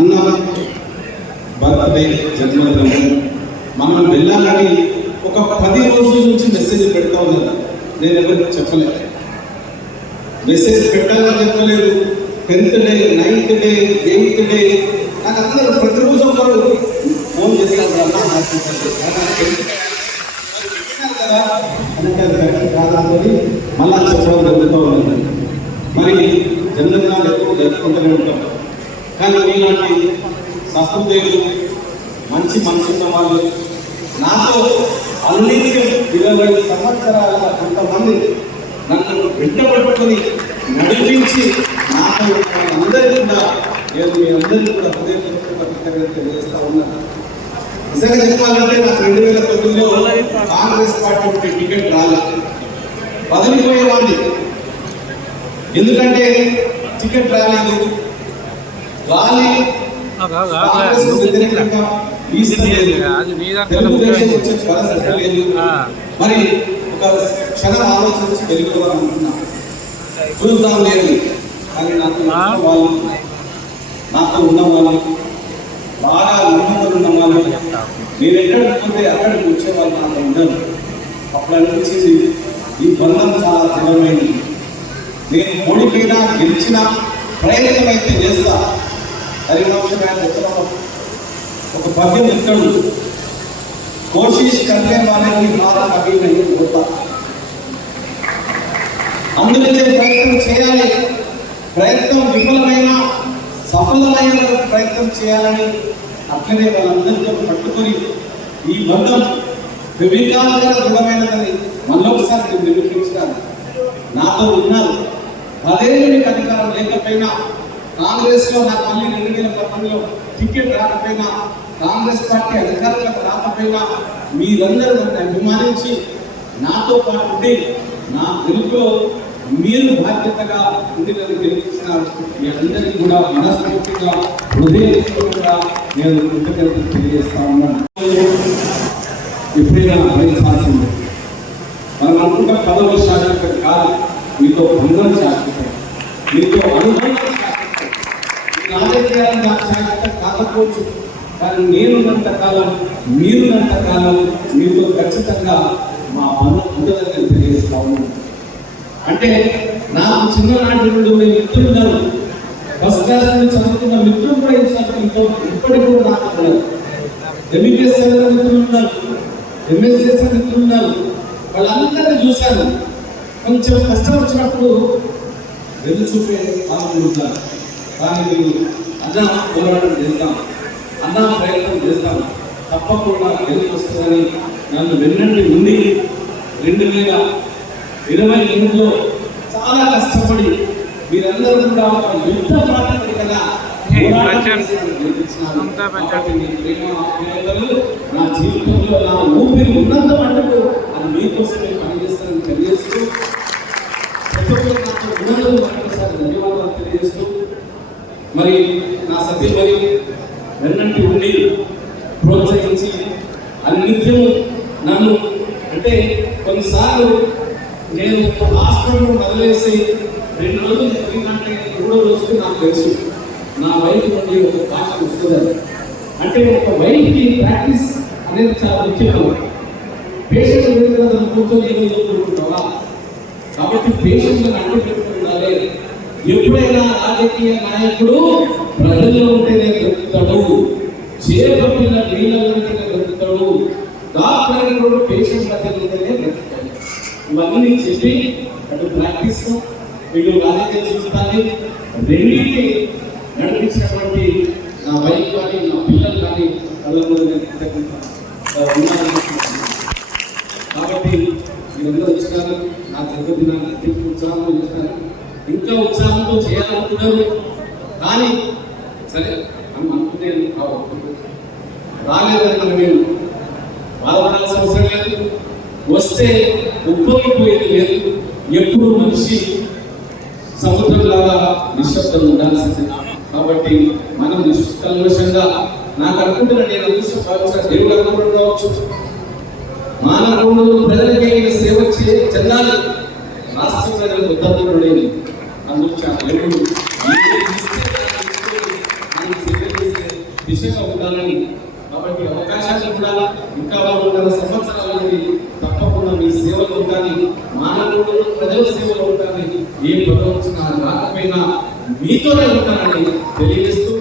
అన్న బర్త్డే జన్మదినము మనం వెళ్ళాలని ఒక పది రోజుల నుంచి మెసేజ్ పెడతా ఉన్నా. నేను ఎవరికి చెప్పలేదు. మెసేజ్ పెట్టాలని చెప్పలేదు. Tenth day ninth day eighth day నాకు అందరూ ప్రతిరోజు ఒకరు ఫోన్ చేస్తారు. అన్న కదా, అంటే కాదని మళ్ళా చెప్పడం జరుగుతూ వాళ్ళు నాతో అన్నిటికీ ఇరవై సంవత్సరాల కొంతమంది నన్ను వెంటబట్టుకొని నడిపించి నాతో అందరికీ కూడా నేను మీ అందరికీ కూడా హృదయపూర్వక తెలియజేస్తా ఉన్నాను నిజంగా చెప్పాలంటే నాకు రెండు వేల తొమ్మిదిలో కాంగ్రెస్ పార్టీ టికెట్ రాలే. వదిలిపోయేవాడిని ఎందుకంటే టికెట్ రాలేదు. వాలి కాంగ్రెస్ వ్యతిరేకంగా మరి ఒక క్షణం ఆలోచించి వెళ్ళిపోవాలనుకున్నా చూద్దాం లేదు కానీ నాకు నాతో ఉన్న వాళ్ళు బాగా నమ్మకం ఉన్న వాళ్ళు నేను ఎక్కడికి పోతే అక్కడికి వచ్చే వాళ్ళు నాతో ఉండరు. అప్పుడు అనిపించింది ఈ బంధం చాలా దృఢమైనది నేను ఓడిపోయినా గెలిచినా ప్రయత్నం అయితే చేస్తా. హరివంశ గారు చెప్పడం ఒక పద్యం ఇస్తాడు కోషిష్ కర్నే వారికి బాధ కవి नहीं होता అందుకే ప్రయత్నం చేయాలి ప్రయత్నం విఫలమైన సఫలమైన ప్రయత్నం చేయాలని అట్లనే వాళ్ళందరితో పట్టుకొని ఈ బంధం వివిధాలుగా దృఢమైనదని మళ్ళొకసారి నేను నిరూపించాను నాతో ఉన్నారు పదేళ్ళు మీకు అధికారం లేకపోయినా కాంగ్రెస్ లో నాకు మళ్ళీ రెండు వేల పంతొమ్మిదిలో టికెట్ రాకపోయినా కాంగ్రెస్ పార్టీ అధికారంలోకి రాకపోయినా మీరందరూ నన్ను అభిమానించి నాతో పాటు ఉండి నా గెలుపులో మీరు బాధ్యతగా ఉండి నన్ను గెలిపించినారు మీ అందరికీ కూడా మనస్ఫూర్తిగా హృదయపూర్వకంగా నేను కృతజ్ఞతలు తెలియజేస్తా ఉన్నాను. ఎప్పుడైనా భరించాల్సిందే మనం అనుకుంటాం పదవి శాశ్వతం కాదు మీతో బంధం శాశ్వతం మీతో అనుబంధం రాజకీయాలు నాకు కాకపోవచ్చు. కానీ నేనున్నంత కాలం మీరున్నంత కాలం మీతో ఖచ్చితంగా మా పనులు ఉంటుందని తెలియజేస్తా ఉన్నాను. అంటే నాకు చిన్ననాటి నుండి ఉండే మిత్రులు ఉన్నారు ఫస్ట్ క్లాస్ నుండి చదువుకున్న మిత్రులు కూడా ఇచ్చినట్టు ఇప్పటికి కూడా నాకు ఉన్నారు. ఎంబీబీఎస్ చదివిన మిత్రులు ఉన్నారు ఎంఎస్ చేసిన మిత్రులు ఉన్నారు. వాళ్ళందరినీ చూశాను. కొంచెం కష్టం వచ్చినప్పుడు వెళ్ళు చూపే ఆలోచన ఉంటారు కానీ మీరు అన్న పోరాటం చేస్తాం. అన్న ప్రయత్నం చేస్తాం. తప్పకుండా గెలుపు వస్తుందని నన్ను వెన్నంటి ఉండి రెండు వేల ఇరవై ఎనిమిదిలో చాలా కష్టపడి మీరందరూ కూడా ఒక యుద్ధ మాట్లాడి కదా నా జీవితంలో నా ఊపిరి ఉన్నంత మటుకు అది మీకోసమే పనిచేస్తానని తెలియజేస్తూ ప్రతి ఒక్కరు నాకు మరొకసారి ధన్యవాదాలు తెలియజేస్తూ మరి నా సత్యమరి వెన్నంటి ఉండి ప్రోత్సహించి అన్నిత్యము నన్ను అంటే కొన్నిసార్లు నేను హాస్పిటల్ వదిలేసి రెండు రోజులు ఎందుకంటే మూడో రోజులు నాకు తెలుసు. నా వైఫ్ నుండి ఒక భాష వస్తుందని. అంటే ఒక వైఫ్కి ప్రాక్టీస్ అనేది చాలా ముఖ్యం పేషెంట్ ఎదురుగా కూర్చొని ఏదో కోరుకుంటావా కాబట్టి పేషెంట్ అడ్డు ఎప్పుడైనా రాజకీయ నాయకుడు ప్రజల్లో ఉంటేనే దొరుకుతాడు చేపట్టిన నీళ్ళలో ఉంటేనే దొరుకుతాడు డాక్టర్ కూడా పేషెంట్ మధ్య ఉంటేనే దొరుకుతాడు. ఇవన్నీ చెప్పి అటు ప్రాక్టీస్ వీళ్ళు రాజకీయ జీవితాన్ని రెండింటి నడిపించినటువంటి నా వైఫ్ కానీ నా పిల్లలు కానీ వాళ్ళ ముందు నేను ఇంకా ఉత్సాహంతో చేయాలనుకున్నారు కానీ సరే మనం అనుకునే రాలేదని మనం మేము బాధపడాల్సిన అవసరం లేదు. వస్తే ఉప్పొంగిపోయేది లేదు. ఎప్పుడు మనిషి సముద్రంలాగా నిశ్శబ్దం ఉండాల్సింది. కాబట్టి మనం నిష్కల్మషంగా నాకు అనుకుంటున్న నేను అదృష్టం భావించిన దేవుడు అనుకుంటున్న కావచ్చు. మానవుడు ప్రజలకి సేవ చే చెందాలి. రాష్ట్ర ప్రజలకు ఉద్దతులు లేదు దేవుడు దిశగా ఉండాలని కాబట్టి అవకాశాలు ఉండాలా ఇంకా రెండున్నర సంవత్సరాల నుండి తప్పకుండా మీ సేవలు ఉండాలి మానవుడు ప్రజల సేవలు ఉండాలి. ఏ పదవి రాకపోయినా మీతోనే ఉంటానని తెలియజేస్తూ